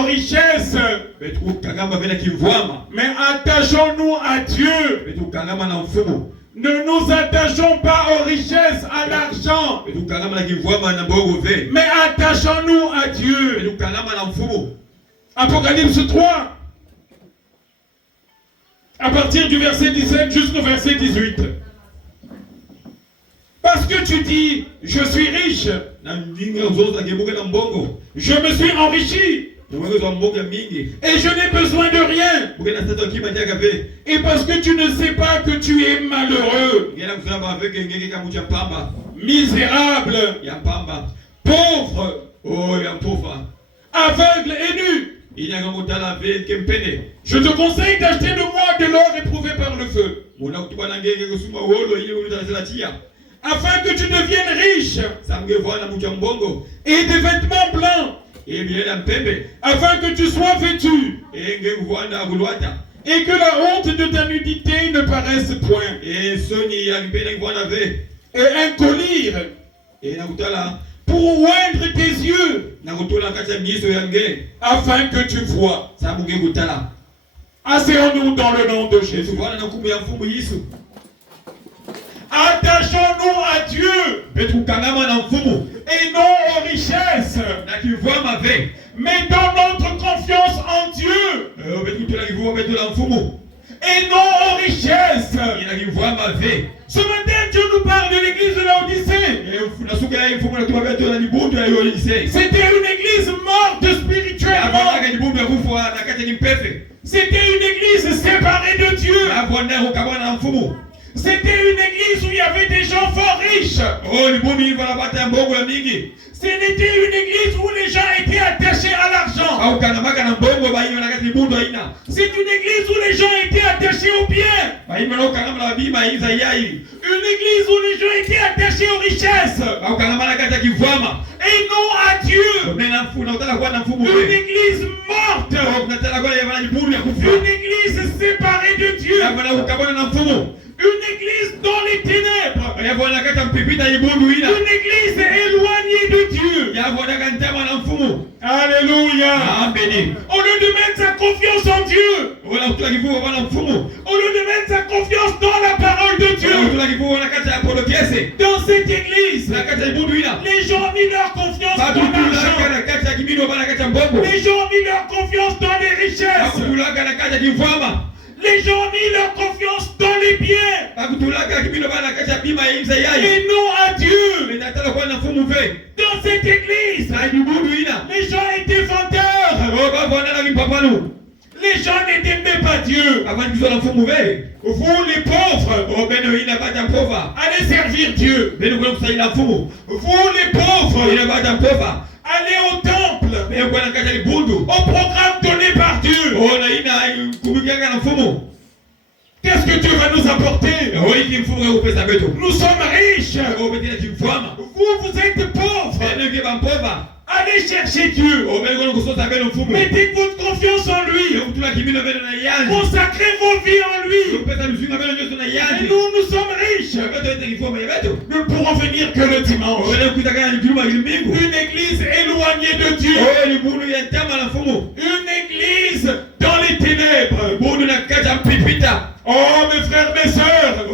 aux richesses. Mais attachons-nous à Dieu. Ne nous attachons pas aux richesses, à l'argent. Mais attachons-nous à Dieu. Apocalypse 3. À partir du verset 17 jusqu'au verset 18. Parce que tu dis, je suis riche. Je me suis enrichi. Et je n'ai besoin de rien. Et parce que tu ne sais pas que tu es malheureux, misérable, pauvre, aveugle et nu. Je te conseille d'acheter de moi de l'or éprouvé par le feu, afin que tu deviennes riche, et des vêtements blancs, afin que tu sois vêtu, et que la honte de ta nudité ne paraisse point, et un collier pour oindre tes yeux, afin que tu vois. Asseyons-nous dans le nom de Jésus. Attachons-nous à Dieu et non aux richesses. Mettons notre confiance en Dieu et non aux richesses. Ce matin, Dieu nous parle de l'église de Laodicée. C'était une église morte spirituellement. C'était une église séparée de Dieu. C'était une église où il y avait des gens fort riches. C'était une église où les gens étaient attachés à l'argent. C'est une église où les gens étaient attachés aux biens. Une église où les gens étaient attachés aux richesses. Et non à Dieu. Une église morte. Une église séparée de Dieu. Une église dans les ténèbres. Une église éloignée de Dieu. Alléluia. Au lieu de mettre sa confiance en Dieu, au lieu de mettre sa confiance dans la parole de Dieu, dans cette église, les gens ont mis leur confiance dans l'argent. Les gens ont mis leur confiance dans les richesses. Les gens ont mis leur confiance dans les biens et non à Dieu. Dans cette église, les gens étaient vendeurs. Les gens n'aimaient pas Dieu. Vous les pauvres, allez servir Dieu. Vous les pauvres, allez au temple, au programme donné par Dieu. Qu'est-ce que Dieu va nous apporter? Nous sommes riches. Vous êtes pauvres. Allez chercher Dieu. Mettez votre confiance en lui. Consacrez vos vies en lui. Et nous sommes riches. Nous ne pourrons venir que le dimanche. Une église éloignée de Dieu. Une église dans les ténèbres. Oh mes frères, mes sœurs,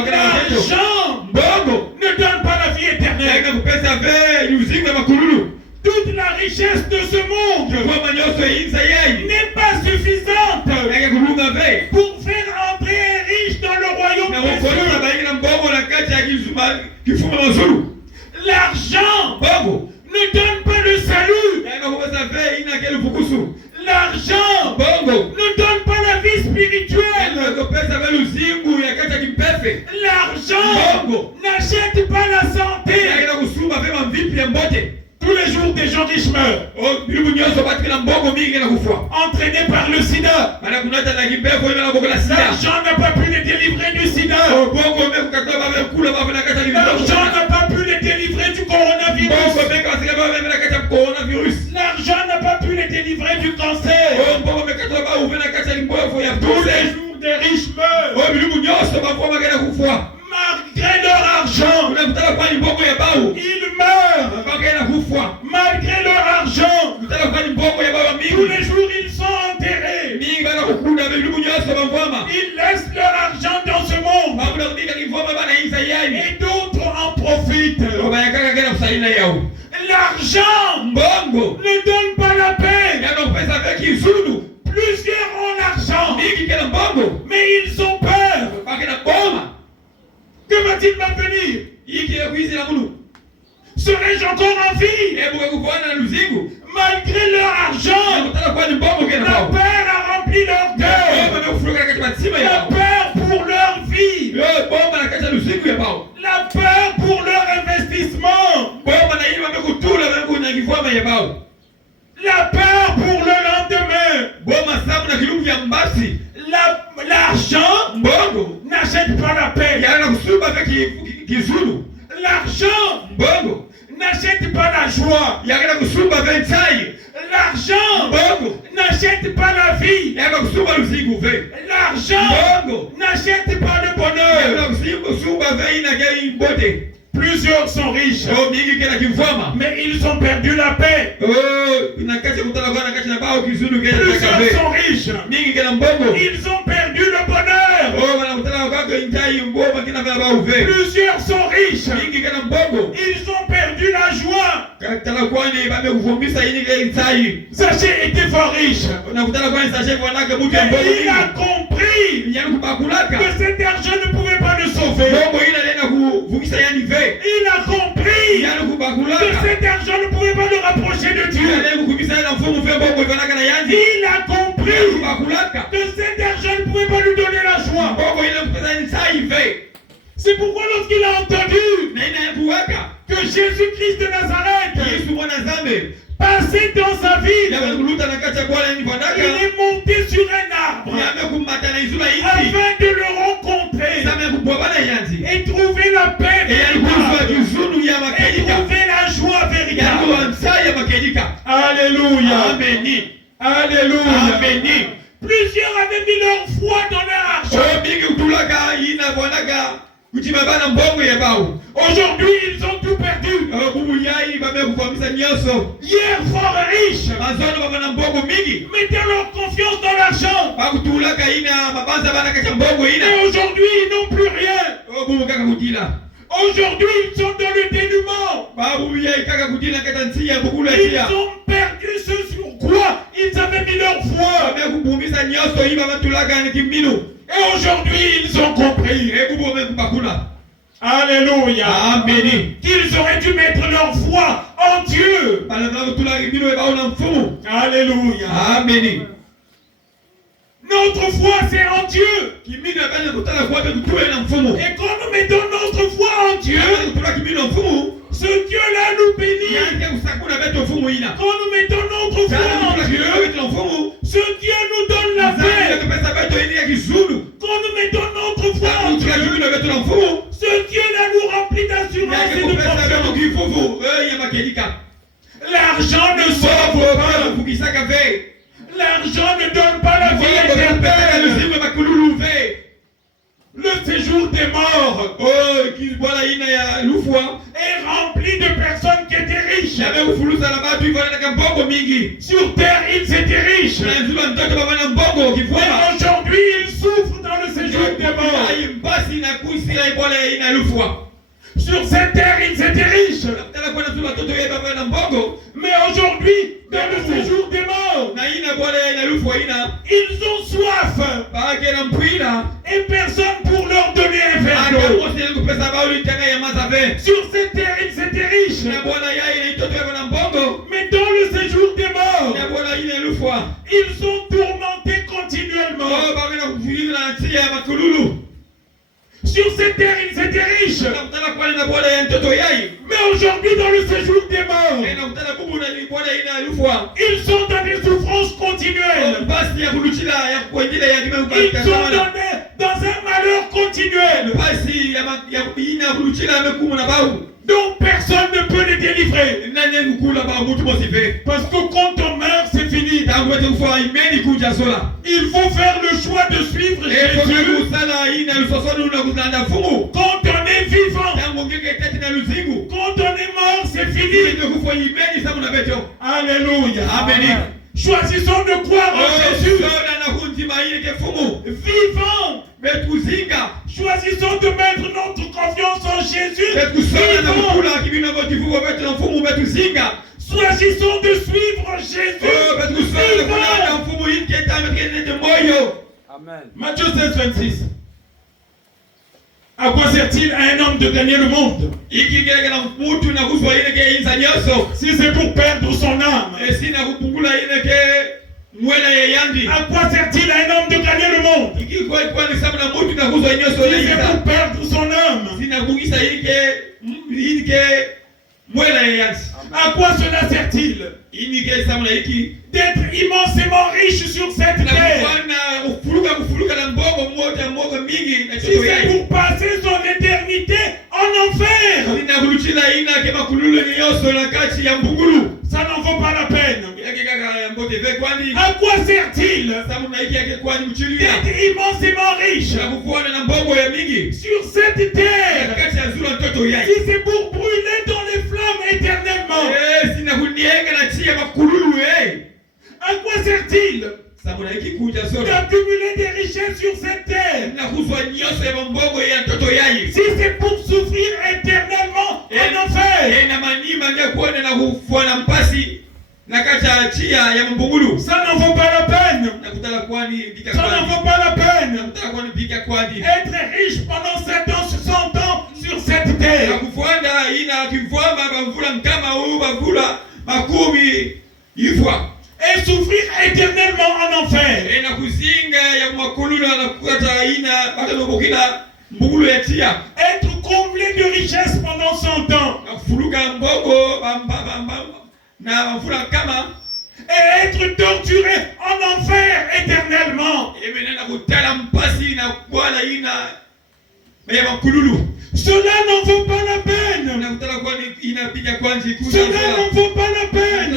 l'argent ne donne pas la vie éternelle. Toute la richesse de ce monde n'est pas suffisante pour faire entrer un riche dans le royaume des cieux. L'argent ne donne pas le salut. L'argent ne donne pas la vie spirituelle. L'argent n'achète pas la santé. Tous les jours, des gens riches meurent, entraînés par le sida. L'argent n'a pas pu les délivrer du sida. L'argent n'a pas pu les délivrer du coronavirus. L'argent n'a pas pu les délivrer du cancer. Tous les jours, des riches meurent. Malgré leur argent, ils meurent. Malgré leur argent, ne donne pas la paix. Plusieurs ont l'argent, mais ils ont peur. Que va-t-il m'advenir? Serais-je encore en vie? Malgré leur argent, la peur a rempli leur cœur. La peur pour leur vie. La peur pour leur investissement. La peur pour le lendemain. L'argent n'achète pas la paix. L'argent n'achète pas la joie. L'argent n'achète pas la vie. L'argent n'achète pas le bonheur. Plusieurs sont riches, mais ils ont perdu la paix. Plusieurs sont riches, ils ont perdu le bonheur. Plusieurs sont riches, ils ont perdu la joie. Zaché était fort riche. Et il a compris que cet argent ne pouvait pas le sauver. Il a compris que cet argent ne pouvait pas le rapprocher de Dieu. Il a compris que cet argent ne pouvait pas lui donner la joie. C'est pourquoi lorsqu'il a entendu que Jésus-Christ de Nazareth passait dans sa ville, il est monté sur un arbre afin de le rencontrer et trouver la paix véritable et trouver la joie véritable. Alléluia. Alléluia. Plusieurs avaient mis leur foi dans leur argent. Aujourd'hui, ils ont tout perdu. Hier, fort riches, mettaient leur confiance dans l'argent. Et aujourd'hui, ils n'ont plus rien. Aujourd'hui, ils sont dans le dénuement. Ils ont perdu ce sur quoi ils avaient mis leur foi. Et aujourd'hui, ils ont compris. Alléluia. Amen. Qu'ils auraient dû mettre leur foi en Dieu. Alléluia. Amen. Notre foi, c'est en Dieu. Et quand nous mettons notre foi en Dieu, ce Dieu-là nous bénit. Quand nous mettons notre foi en Dieu, ce Dieu nous donne la paix. Quand nous mettons notre foi en Dieu, ce Dieu-là nous remplit d'assurance et de confiance. L'argent ne sauve pas. L'argent ne donne pas la vie éternelle. Le séjour des morts est rempli de personnes qui étaient riches. Sur terre, ils étaient riches. Mais aujourd'hui, ils souffrent dans le séjour des morts. Sur cette terre, ils étaient riches. Mais aujourd'hui, dans le séjour des morts, ils ont soif. Et personne pour leur donner un verre d'eau. Sur cette terre, ils étaient riches. Mais dans le séjour des morts, ils sont tourmentés continuellement. Sur cette terre, ils étaient riches. Mais aujourd'hui, dans le séjour des morts, ils sont dans des souffrances continuelles. Ils sont dans un malheur continuel. Donc personne ne peut les délivrer. Parce que quand on meurt, c'est fini. Il faut faire le choix de suivre Jésus. Quand on est vivant, quand on est mort, c'est fini. Alléluia. Amen. Choisissons de croire en Jésus. Vivant. Choisissons de mettre notre confiance en Jésus. Vivant. Choisissons de suivre Jésus. Amen. Matthieu 16, 26. À quoi sert-il à un homme de gagner le monde si c'est pour perdre son âme? À quoi sert-il à un homme de gagner le monde si c'est pour perdre son âme? À quoi cela sert-il d'être immensément riche sur cette terre si c'est pour passer son éternité en enfer? Ça n'en vaut pas la peine. À quoi sert-il d'être immensément riche sur cette terre si c'est pour brûler dans les flammes éternellement? À quoi sert-il d'accumuler des richesses sur cette terre si c'est pour souffrir éternellement en enfer? Ça n'en vaut pas la peine. Ça n'en vaut pas la peine. Être riche pendant 7 ans, 60 ans sur cette terre et souffrir éternellement en enfer. Être comblé de richesses pendant 100 ans et être torturé en enfer éternellement. Cela n'en vaut pas la peine. Cela n'en vaut pas la peine.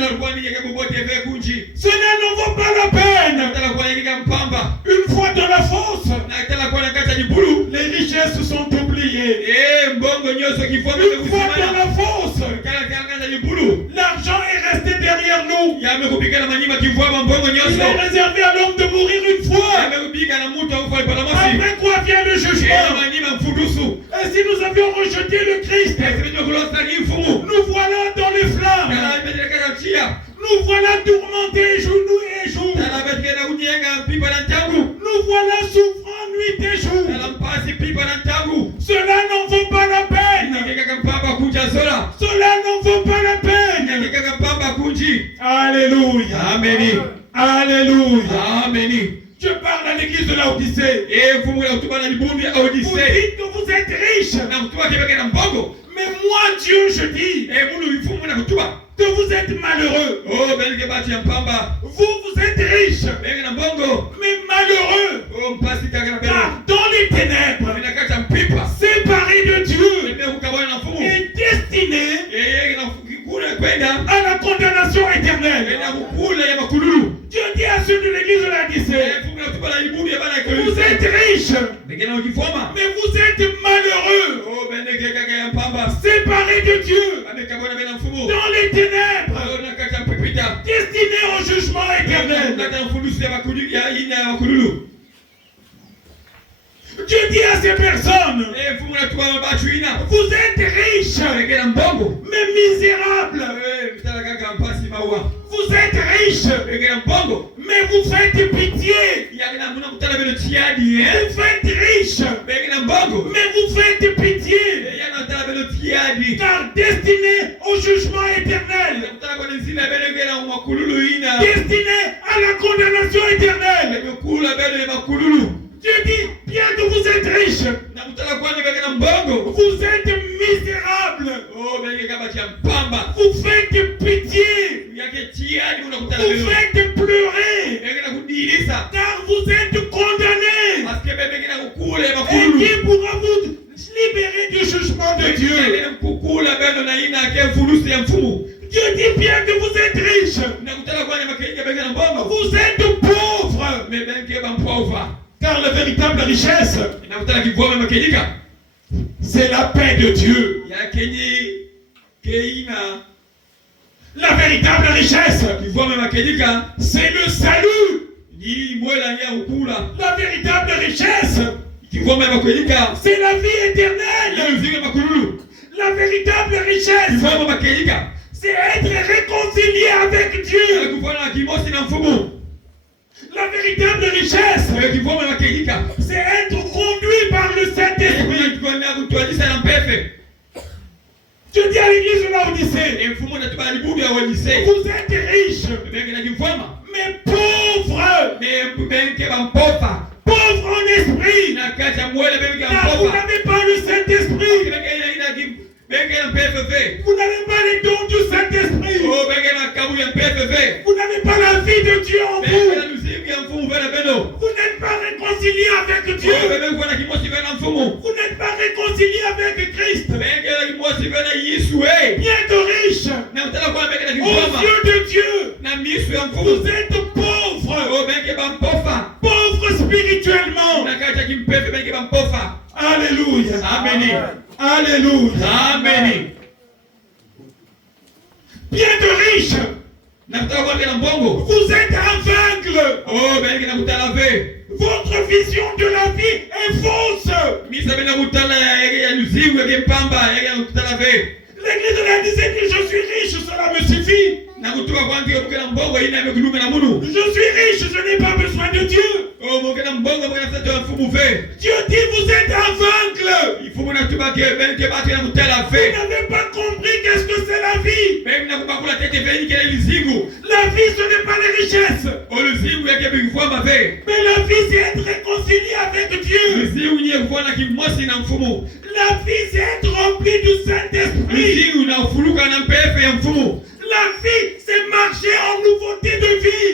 Cela n'en vaut pas la peine. Une fois dans la fosse, les richesses sont oubliées. Une fois dans la fosse, l'argent est resté derrière nous. Il est réservé à l'homme de mourir une fois. Après quoi vient le jugement? Et si nous avions rejeté le Christ, nous voilà dans les flammes. Nous voilà tourmentés jour et jour. Nous voilà souffrant nuit et jour. Cela n'en vaut pas la peine. Cela n'en vaut pas la peine. Alléluia. Amen. Alléluia. Amen. Je parle à l'église de Laodicée. Vous dites que vous êtes riche. Mais moi, Dieu, je dis que vous êtes malheureux. Vous êtes riche, mais malheureux. Car dans les ténèbres, séparé de Dieu et destiné à la condamnation éternelle. Dieu dit à ceux de l'église de Laodicée, vous êtes riches, mais vous êtes malheureux, séparés de Dieu, dans les ténèbres, destinés au jugement éternel. Dieu dit à ces personnes, vous êtes riches, mais misérables. Vous êtes riches, mais vous faites pitié. Vous faites riches, mais vous faites pitié. Car destiné au jugement éternel, destiné à la condamnation éternelle. Dieu dit, bien que vous êtes riches, vous êtes misérables. Vous faites pitié. Vous faites pleurer. Car vous êtes condamnés. Et qui pourra vous libérer du jugement de Dieu? Dieu dit, bien que vous êtes riches, vous êtes pauvres. Car la véritable richesse, c'est la paix de Dieu. La véritable richesse, c'est le salut. La véritable richesse, c'est la vie éternelle. La véritable richesse, c'est être réconcilié avec Dieu. La véritable richesse, c'est être conduit par le Saint-Esprit. Je dis à l'église de Laodicée, vous êtes riches, mais pauvres. Pauvres en esprit. Car vous n'avez pas le Saint-Esprit. Vous n'avez pas les dons du Saint-Esprit. Vous n'avez pas la vie de Dieu en vous. Vous n'êtes pas réconcilié avec Dieu. Vous n'êtes pas réconcilié avec Christ. Bien que riche, aux yeux de Dieu, vous êtes pauvres. Pauvres spirituellement. Alléluia. Amen. Alléluia. Amen. Bien que riche, vous êtes aveugle. Votre vision de la vie est fausse. L'église de la disait que je suis riche, cela me suffit. Je suis riche, je n'ai pas besoin de Dieu. Dieu dit vous êtes aveugle. Vous n'avez pas compris qu'est-ce que c'est la vie. La vie ce n'est pas les richesses. Mais la vie c'est être réconcilié avec Dieu. La vie c'est être rempli du Saint-Esprit. La vie c'est marcher en nouveauté de vie.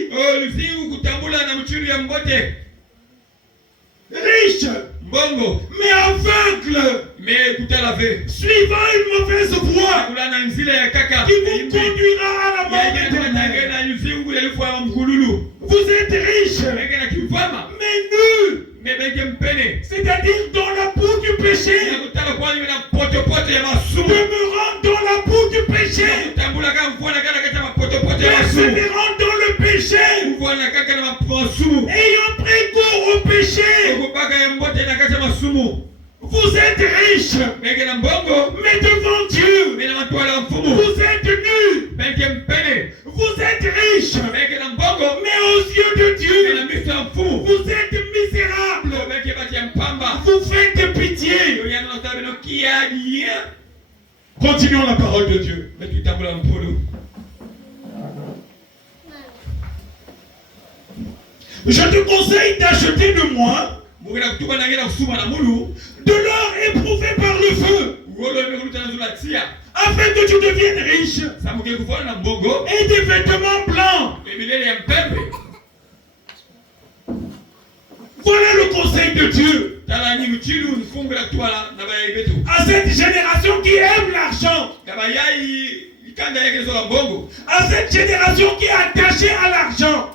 Riche, mais aveugle, suivant une mauvaise voie qui vous conduira à la mort éternelle. Vous êtes riche, mais nul, c'est-à-dire dans la boue du péché, demeurant dans la boue du péché, persévérant dans le péché, ayant pris goût au péché. Vous êtes riche, mais devant Dieu, vous êtes nul. Vous êtes riche, mais aux yeux de Dieu, vous êtes misérable. Vous faites pitié. Continuons la parole de Dieu. Je te conseille d'acheter de moi de l'or éprouvé par le feu, afin que tu deviennes riche, et des vêtements blancs. Voilà le conseil de Dieu à cette génération qui aime l'argent, à cette génération qui est attachée à l'argent,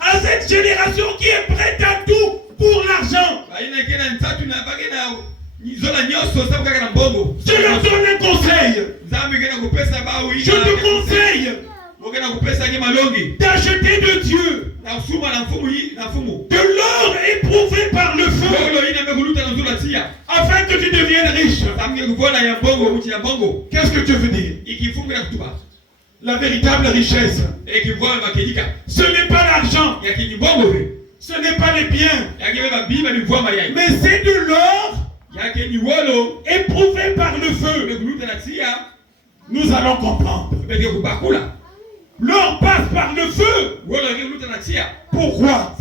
à cette génération qui est prête à tout pour l'argent. Je leur donne un conseil. Je te conseille d'acheter de Dieu de l'or éprouvé par le feu, afin que tu deviennes riche. Qu'est-ce que tu veux dire? La véritable richesse, ce n'est pas l'argent, ce n'est pas les biens, mais c'est de l'or éprouvé par le feu. Nous allons comprendre. L'or passe par le feu. Pourquoi?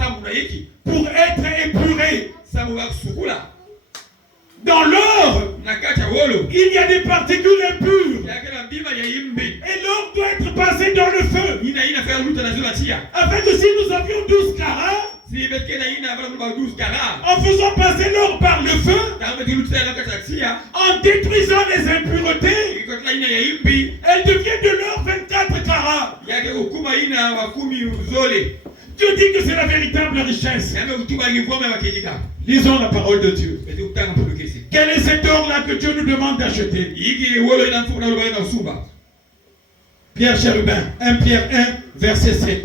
Pour être épuré. Dans l'or, il y a des particules impures. Et l'or doit être passé dans le feu. Afin que si nous avions 12 carats, en faisant passer l'or par le feu, en détruisant les impuretés, elle devient de l'or 24 carats. Dieu dit que c'est la véritable richesse. Lisons la parole de Dieu. Quel est cet or-là que Dieu nous demande d'acheter? Pierre Chérubin, 1 Pierre 1, verset 7.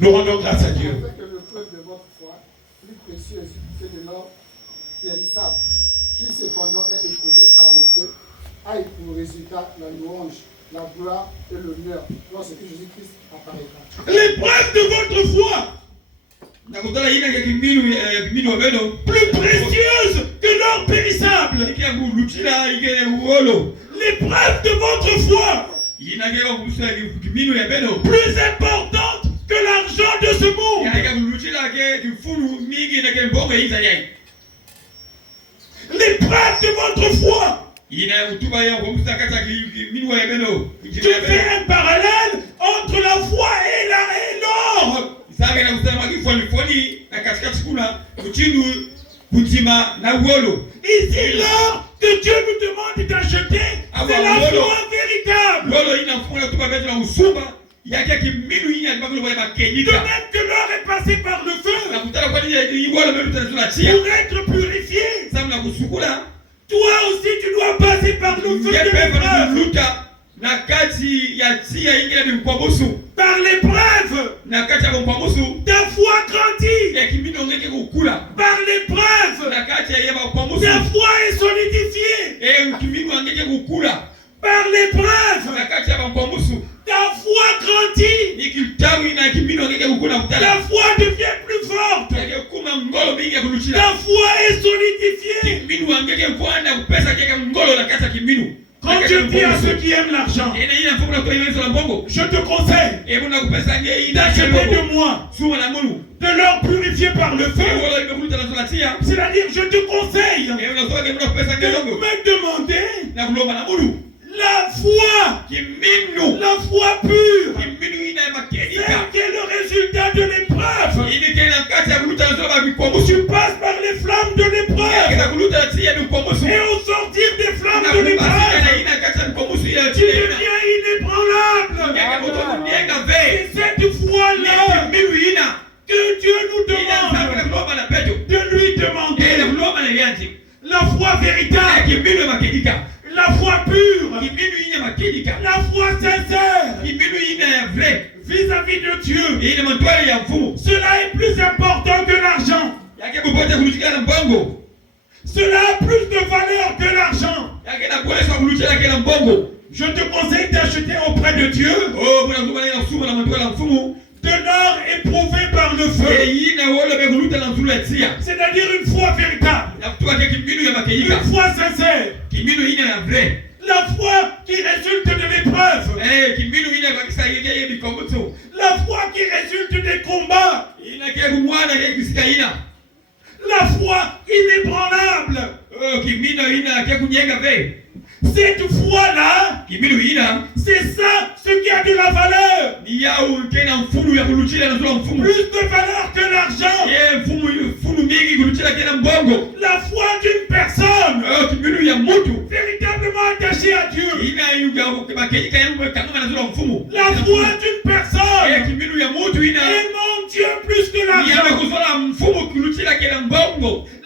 Nous rendons grâce à Dieu. Que le preuve de votre foi, plus précieuse que de l'or périssable, qui cependant est éprouvé par le feu, aille pour résultat la louange, la gloire et l'honneur lorsque Jésus-Christ apparaîtra. L'épreuve de votre foi, plus précieuse que l'or périssable. L'épreuve de votre foi, plus importante que l'argent de ce monde. L'épreuve de votre foi. Je fais un parallèle entre la foi et l'or. Ici, l'or que Dieu nous demande d'acheter, c'est la foi véritable. De même que l'or est passé par le feu pour être purifié, toi aussi tu dois passer par le feu de l'épreuve. Par l'épreuve, ta foi grandit. Par l'épreuve, ta foi est solidifiée. Par l'épreuve, ta foi grandit. Ta foi devient plus forte. Ta foi est solidifiée. Quand je dis à ceux qui aiment l'argent, je te conseille d'acheter de moi, de l'or purifié par le feu. C'est-à-dire, je te conseille de me demander la foi pure, celle qui est le résultat de l'épreuve. Tu passes par les flammes de l'épreuve, et au sortir des flammes de l'épreuve, tu deviens inébranlable. C'est cette foi-là que Dieu nous demande de lui demander. La foi véritable, la foi pure, la foi sincère vis-à-vis de Dieu. Cela est plus important que l'argent. Cela a plus de valeur que l'argent. Je te conseille d'acheter auprès de Dieu de l'or éprouvé par le feu. C'est-à-dire une foi véritable, une foi sincère, la foi qui résulte de l'épreuve, la foi qui résulte des combats, la foi inébranlable. Cette foi-là, c'est ça ce qui a de la valeur. Plus de valeur que l'argent. La foi d'une personne véritablement attachée à Dieu. La foi d'une personne aimant Dieu plus que l'argent.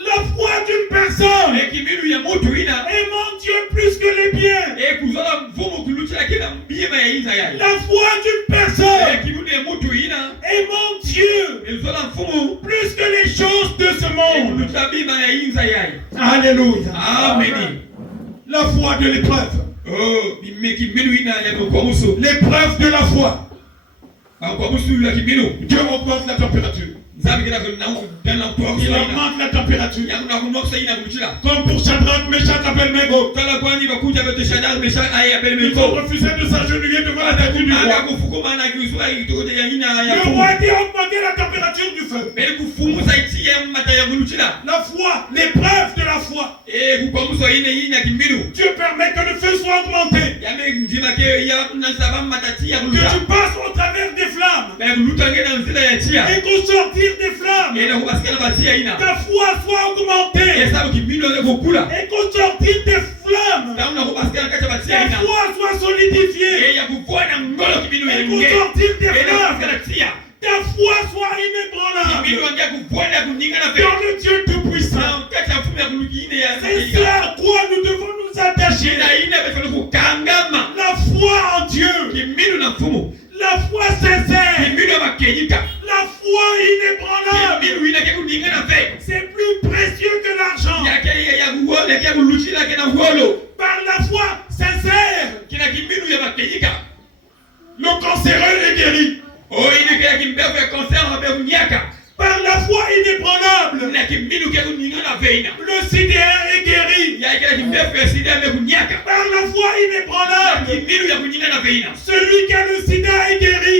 La foi d'une personne aimant Dieu plus que les biens. La foi d'une personne aimant Dieu plus que les choses de ce monde. Alléluia. Amen. La foi de l'épreuve. L'épreuve de la foi. Dieu augmente la température. Il augmente la température. Comme pour Shadrach, Meshach, Abednego. Il faut refuser de s'agenouiller devant la statue du roi. Le roi dit augmenter la température du feu. La foi, l'épreuve de la foi. Dieu permet que le feu soit augmenté. Que tu passes au travers des flammes. Et qu'au sortir des flammes, ta foi soit augmentée. Et qu'au sortir des flammes, ta foi soit solidifiée. Et qu'au sortir des flammes, ta foi soit inébranlable. Dans le Dieu Tout-Puissant. C'est ça à quoi nous devons nous attacher. La foi en Dieu. La foi sincère. La C'est plus précieux que l'argent. Par la foi sincère, le cancéreux est guéri. Par la foi inébranlable, le sidéen est guéri. Par la foi inébranlable, celui qui a le sida est guéri.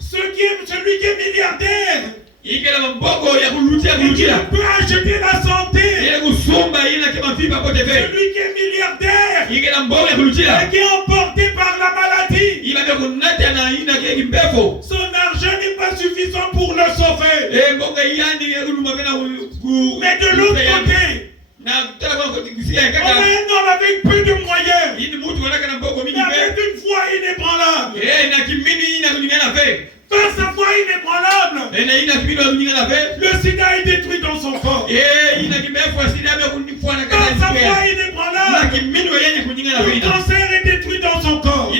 Celui qui est milliardaire, il peut acheter la santé. Celui qui est milliardaire et qui est emporté par la maladie, son argent n'est pas suffisant pour le sauver. Mais de l'autre côté, on a un homme avec peu de moyens, mais avec une foi inébranlable. Par sa foi inébranlable, le sida est détruit dans son corps. Par sa foi inébranlable, le cancer est détruit dans son corps.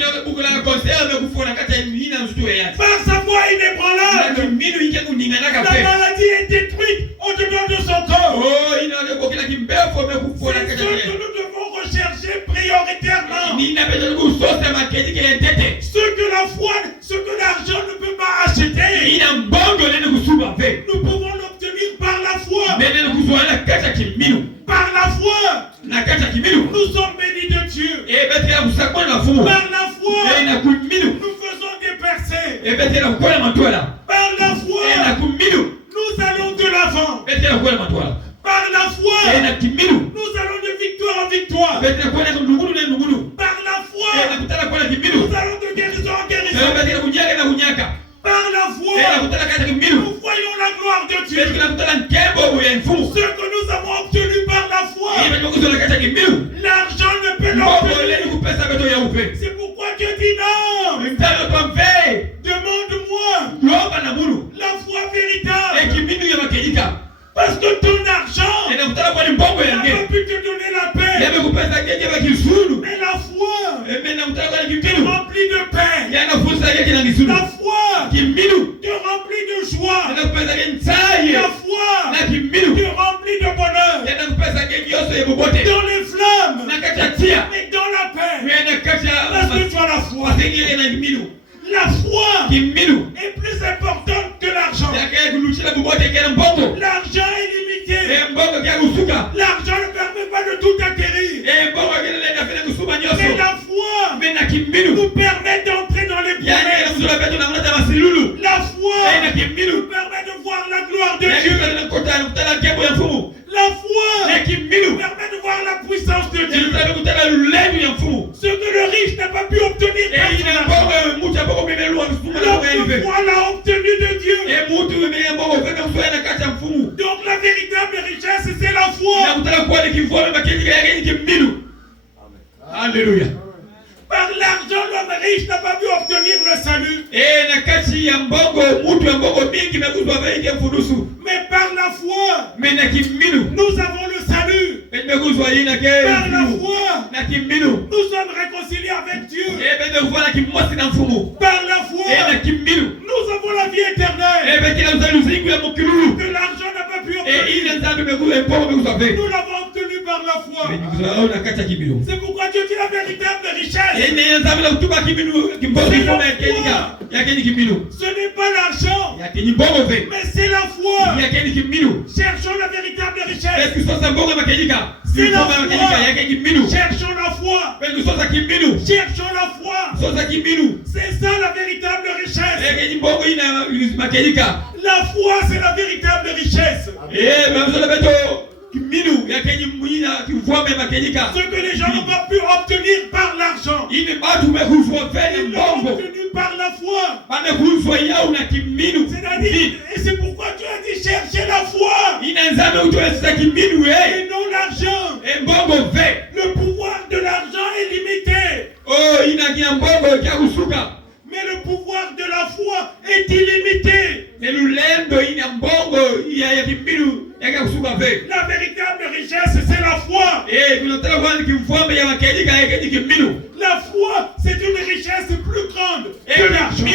Par sa foi inébranlable, la maladie est détruite au-dedans de son corps. C'est ce que nous devons rechercher prioritairement. Ce que l'argent ne peut pas acheter, nous pouvons l'obtenir par la foi. Par la foi, nous sommes bénis de Dieu. Par la foi, nous faisons des percées. Par la foi, nous allons de l'avant. Par la foi, nous allons de victoire en victoire. Par la foi, nous allons de guérison en guérison. Par la foi, nous voyons la gloire de Dieu. Ce que nous avons obtenu par la foi, l'argent ne peut l'obtenir. C'est pourquoi Dieu dit non. Demande-moi la foi véritable. Parce que ton argent n'a pas pu te donner la paix. Mais la foi te remplit de paix. La foi te remplit de joie. La foi te remplit de bonheur. Dans les flammes, mais dans la paix. Parce que tu as la foi. La foi est plus importante que l'argent. L'argent est limité. L'argent ne permet pas de tout acquérir. Mais la foi nous permet d'entrer dans les promesses. La foi nous permet de voir la gloire de Dieu. La foi nous permet de voir la puissance de Dieu. Ce que le riche n'a pas pu obtenir par son argent, l'homme foi l'a obtenu de Dieu. Donc la véritable richesse, c'est la foi. Alléluia. Par l'argent, l'homme riche n'a pas pu obtenir le salut. Mais par la foi, nous avons le salut. Par la foi, nous sommes réconciliés avec Dieu. Par la foi, nous avons la vie éternelle. Que l'argent n'a pas pu obtenir. Nous l'avons obtenu par la foi. C'est pourquoi Dieu dit la véritable richesse. Ce n'est pas l'argent, mais c'est la foi. Cherchons la véritable richesse. C'est la foi. Cherchons la foi. Cherchons la foi. C'est ça la véritable richesse. La foi, c'est la véritable richesse. Ce que les gens n'ont pas pu obtenir par l'argent, ils l'ont obtenu par la foi. C'est-à-dire, et c'est pourquoi tu as dit chercher la foi et non l'argent. Le pouvoir de l'argent est limité, mais le pouvoir de la foi est illimité. La véritable richesse, c'est la foi. La foi, c'est une richesse plus grande que l'argent.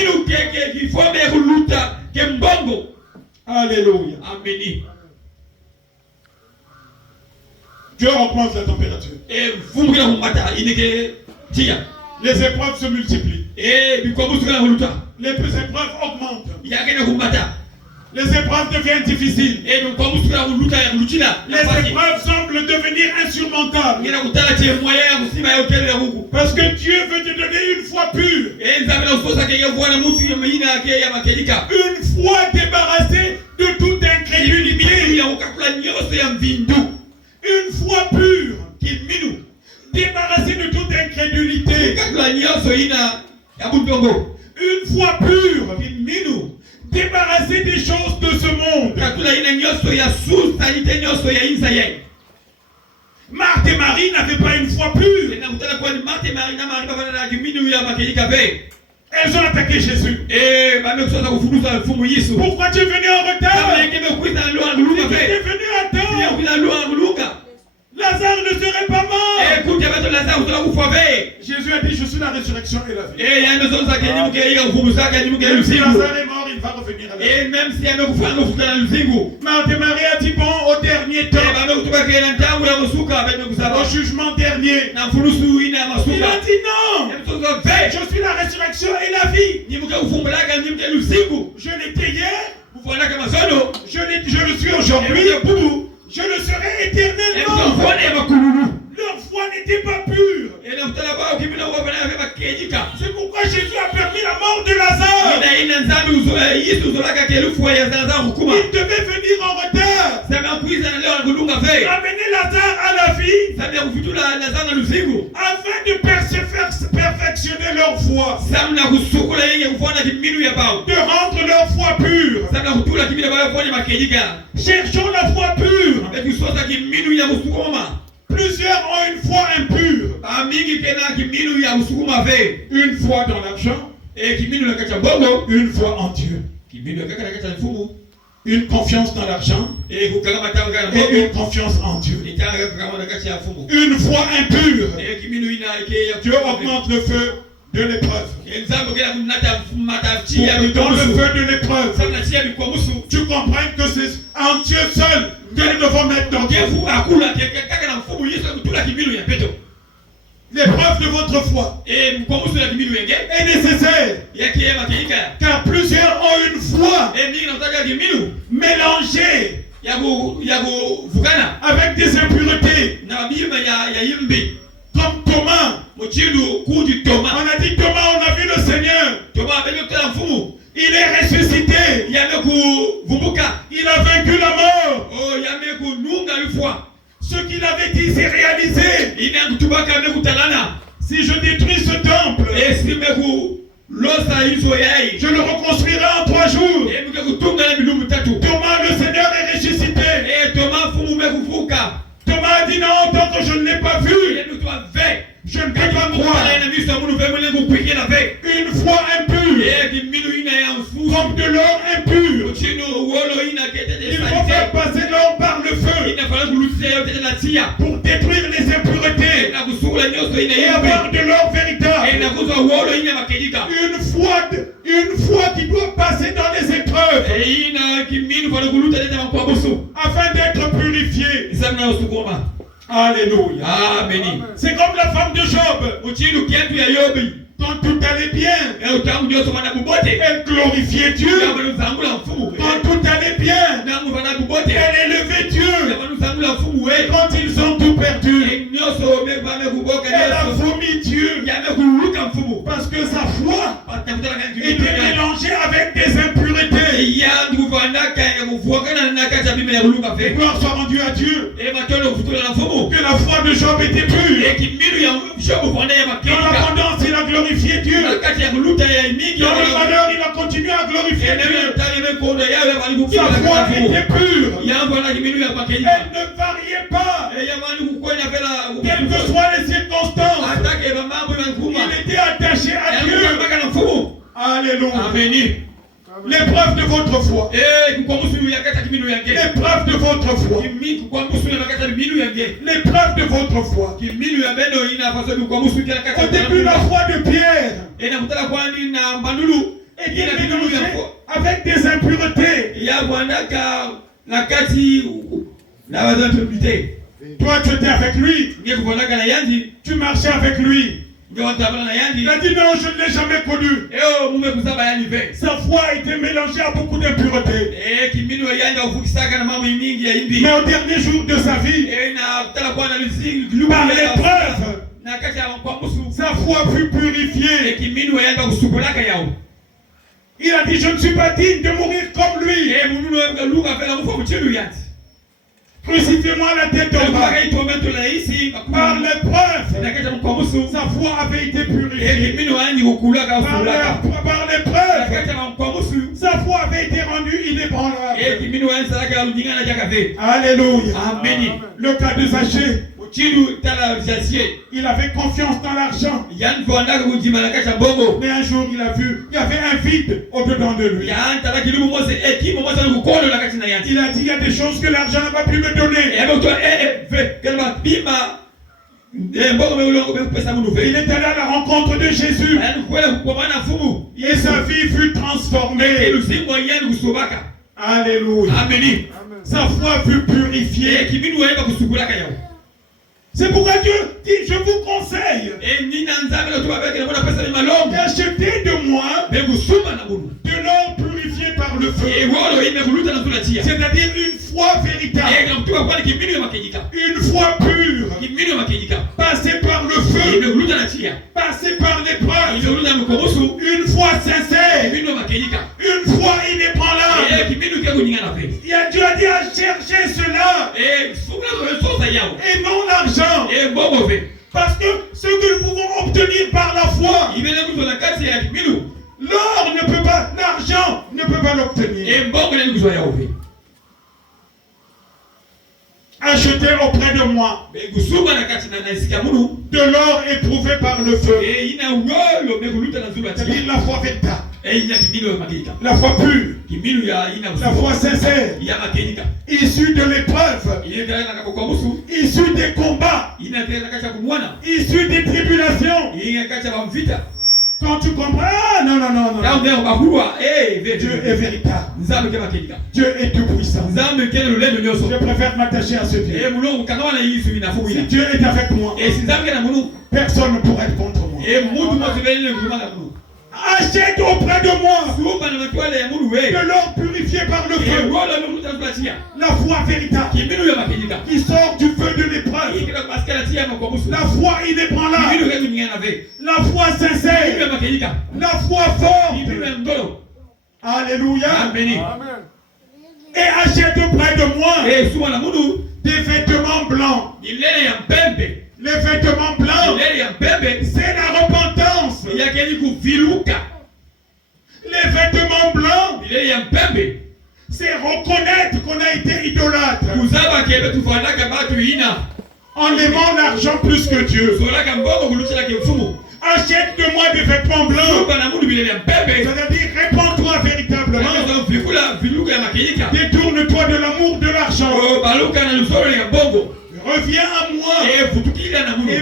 Alléluia. Amen. Dieu augmente la température. Et vous me dites, Les épreuves se multiplient. et Les épreuves augmentent. Les épreuves deviennent difficiles. et Les épreuves semblent devenir insurmontables. Parce que Dieu veut te donner une foi pure. Une foi débarrassée de toute incrédulité. Une foi pure. Débarrassée de toute incrédulité. Une foi pure. Débarrassée des choses de ce monde. Marthe et Marie n'avaient pas une foi pure. Elles ont attaqué Jésus. Pourquoi tu es venu en retard? Tu es venu à temps. Lazare ne serait pas mort. Jésus a dit, je suis la résurrection et la vie. Si Lazare est mort, il va revenir à la vie. Marthe et Marie a dit, bon, au dernier temps, au jugement dernier, il a dit non, je suis la résurrection et la vie. Je l'étais hier, je le suis aujourd'hui, je le serai éternellement. Leur foi n'était pas pure. C'est pourquoi Jésus a permis la mort de Lazare. Il devait venir en retard. Amener Lazare à la vie. Afin de perfectionner leur foi. De rendre leur foi pure. Cherchons la foi pure. Plusieurs ont une foi impure. Une foi dans l'argent. Une foi en Dieu. Une confiance dans l'argent. Et une confiance en Dieu. Une foi impure. Dieu augmente le feu de l'épreuve. Dans le feu de l'épreuve, tu comprends que c'est en Dieu seul que nous devons mettre notre foi. L'épreuve de votre foi est nécessaire, car plusieurs ont une foi mélangée avec des impuretés. Comme Thomas. On a dit Thomas, on a vu le Seigneur. Il est ressuscité. Il a vaincu la mort. Ce qu'il avait dit s'est réalisé. Si je détruis ce temple, je le reconstruirai en 3 jours. Thomas, le Seigneur est ressuscité. Thomas a dit non, tant que je ne l'ai pas vu, je ne peux pas croire. Une foi impure, comme de l'or impur. Il faut faire passer l'or par le feu pour détruire les impuretés et avoir de l'or véritable. Une foi qui doit passer dans les épreuves afin d'être purifiée. Alléluia. Amen. C'est comme la femme de Job. Quand tout allait bien, elle glorifiait Dieu. Quand tout allait bien, elle élevait Dieu. Quand ils ont tout perdu, elle a vomi Dieu. Parce que sa foi était mélangée avec des impuretés. Gloire soit rendue à Dieu. Que la foi de Job était pure. Dans l'abondance, il a glorifié Dieu. Dans le malheur, il a continué à glorifier Dieu. Sa foi était pure. Elle ne variait pas. Quelles que soient les circonstances, il était attaché à Dieu. Alléluia. Amen. L'épreuve de votre foi. L'épreuve de votre foi. L'épreuve de votre foi. Au début, la foi de Pierre était mélangé avec des impuretés. Toi, tu étais avec lui. Tu marchais avec lui. Il a dit non, je ne l'ai jamais connu. Sa foi a été mélangée à beaucoup d'impuretés. Mais au dernier jour de sa vie, par l'épreuve, sa foi fut purifiée. Il a dit, je ne suis pas digne de mourir comme lui. Crucifiez-moi la tête en bas. Par l'épreuve, sa foi avait été purifiée. Par l'épreuve, sa foi avait été rendue inébranlable. Alléluia. Amen. Le cas de Zachée. Il avait confiance dans l'argent. Mais un jour, il a vu qu'il y avait un vide au-dedans de lui. Il a dit, il y a des choses que l'argent n'a pas pu me donner. Il est allé à la rencontre de Jésus. Et sa vie fut transformée. Alléluia. Amen. Sa foi fut purifiée. C'est pourquoi Dieu dit, je vous conseille d'acheter de moi de l'or purifié par le feu. C'est-à-dire une foi véritable. Une foi pure. Passée par le feu. Passée par l'épreuve. Une foi sincère. Une foi inébranlable. Dieu a dit à chercher cela. Et non l'argent. Parce que ce que nous pouvons obtenir par la foi, l'or ne peut pas, l'argent ne peut pas l'obtenir. Achetez auprès de moi de l'or éprouvé par le feu. C'est-à-dire la foi véritable. La foi pure. La foi sincère. Issue de l'épreuve. Issue des combats. Issue des tribulations. Quand tu comprends, non. Dieu est véritable. Dieu est tout puissant. Je préfère m'attacher à ce Dieu. Si Dieu est avec moi, personne ne pourra être contre moi. Achète auprès de moi de l'or purifié par le feu. La foi véritable qui sort du feu de l'épreuve. La foi inébranlable. La foi sincère. La foi forte. Alléluia. Amen. Et achète auprès de moi des vêtements blancs. Les vêtements blancs, c'est la repentance. Les vêtements blancs, c'est reconnaître qu'on a été idolâtre. En aimant l'argent plus que Dieu. Achète de moi des vêtements blancs. C'est-à-dire, répands-toi véritablement. Détourne-toi de l'amour de l'argent. Reviens à moi et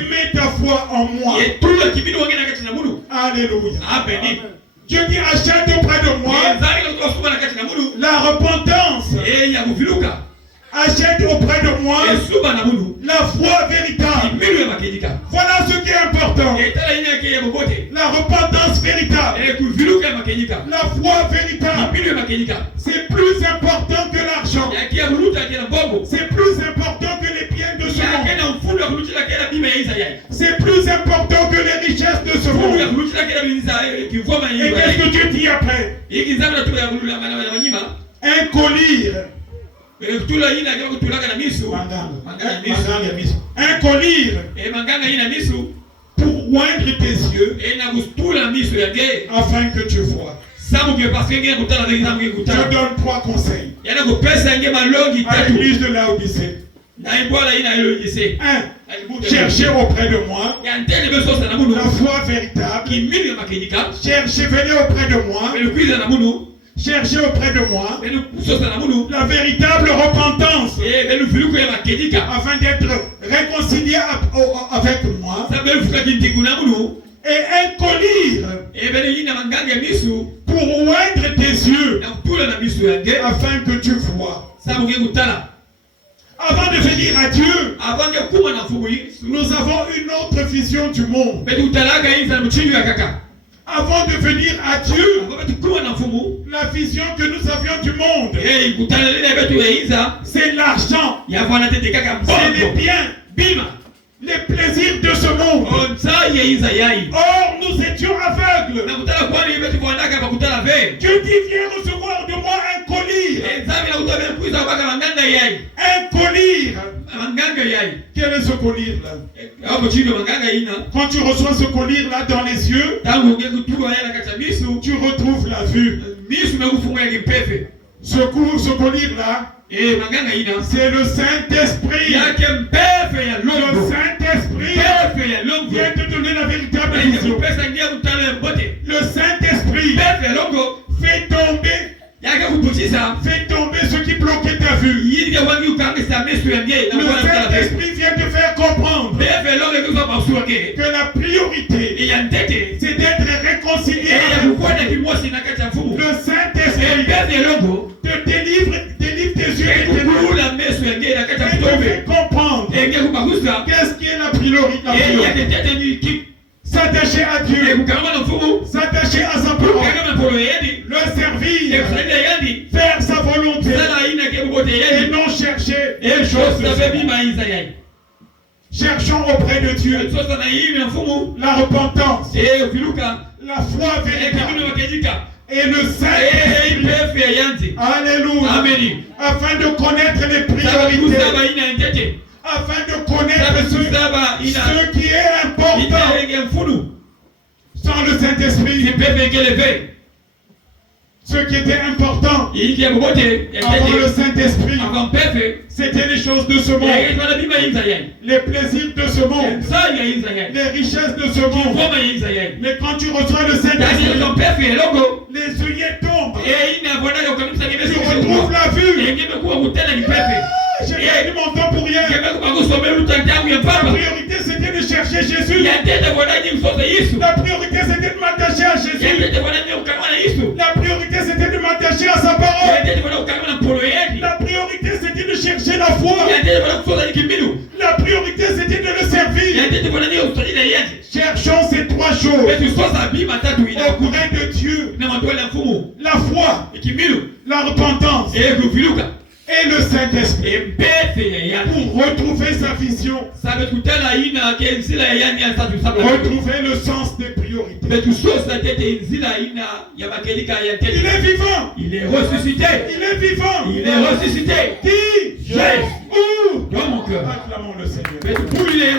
mets ta foi en moi. Alléluia. Amen. Dieu dit achète auprès de moi la repentance. Achète auprès de moi la foi véritable. Voilà ce qui est important. La repentance véritable. La foi véritable. C'est plus important que l'argent. C'est plus important que les biens de ce monde. C'est plus important que les richesses de ce monde. Et qu'est-ce que Dieu dit après? Un collier. Un collier pour oindre tes yeux afin que tu vois. Je donne 3 conseils à l'église de Laodicée. 1. Cherchez auprès de moi la foi véritable. Cherchez, venez auprès de moi. Cherchez auprès de moi la véritable repentance afin d'être réconcilié avec moi. Et et un collyre pour oindre tes yeux afin que tu vois. Avant de venir à Dieu, nous avons une autre vision du monde. Avant de venir à Dieu, la vision que nous avions du monde, c'est l'argent, c'est les biens, les plaisirs de ce monde. Or, nous étions aveugles. Dieu dit, viens recevoir de moi un collyre. Un collyre. Quel est ce collyre-là? Quand tu reçois ce collyre-là dans les yeux, tu retrouves la vue. Ce collyre-là, c'est le Saint-Esprit. Le Saint-Esprit vient te donner la véritable vision. Le Saint-Esprit fait tomber ce qui bloquait ta vue. Le Saint-Esprit vient te faire comprendre que la priorité, c'est d'être réconcilié. Le Saint-Esprit te délivre tes yeux et te fait comprendre qu'est-ce qui est la priorité. S'attacher à Dieu, s'attacher à sa parole, le servir, faire sa volonté et non chercher les choses. Cherchons auprès de Dieu la repentance, la foi véritable et le Saint-Esprit. Alléluia. Afin de connaître les priorités, afin de connaître ce qui est important. Sans le Saint-Esprit, ce qui était important avant le Saint-Esprit, c'était les choses de ce monde, les plaisirs de ce monde, les richesses de ce monde. Mais quand tu reçois le Saint-Esprit, les œillets tombent, tu retrouves la vue. J'ai perdu mon temps pour rien. La priorité c'était de chercher Jésus. La priorité c'était de m'attacher à Jésus. La priorité c'était de m'attacher à sa parole. La priorité c'était de chercher la foi. La priorité c'était de le servir. Cherchons ces trois choses auprès de Dieu: la foi, la repentance et le Saint-Esprit, pour retrouver sa vision, retrouver le sens des priorités. Il est vivant. Il est ressuscité. Il est vivant. Il est ressuscité. Qui? Jésus. Où? Dans mon cœur. Acclamons le Seigneur. Mais où il est,